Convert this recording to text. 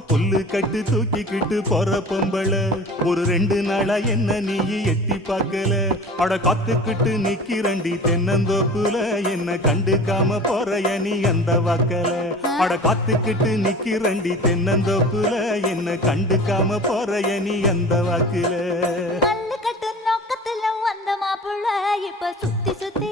புல்லு கட்டு தூக்கிக்கிட்டு போற பொம்பள ஒரு 2 நாளா என்ன நீ எட்டி பார்க்கல. அட காத்துக்கிட்டு நிக்கிறண்டி தென்னந்தோப்புல என்ன கண்டுக்காம போறைய நீ அந்த வாக்கல. அட காத்துக்கிட்டு நிக்கிறண்டி தென்னந்தோப்புல என்ன கண்டுக்காம போறைய நீ அந்த வாக்குல. கட்டு நோக்கத்துல வந்த மாப்புள்ள இப்ப சுத்தி சுத்தி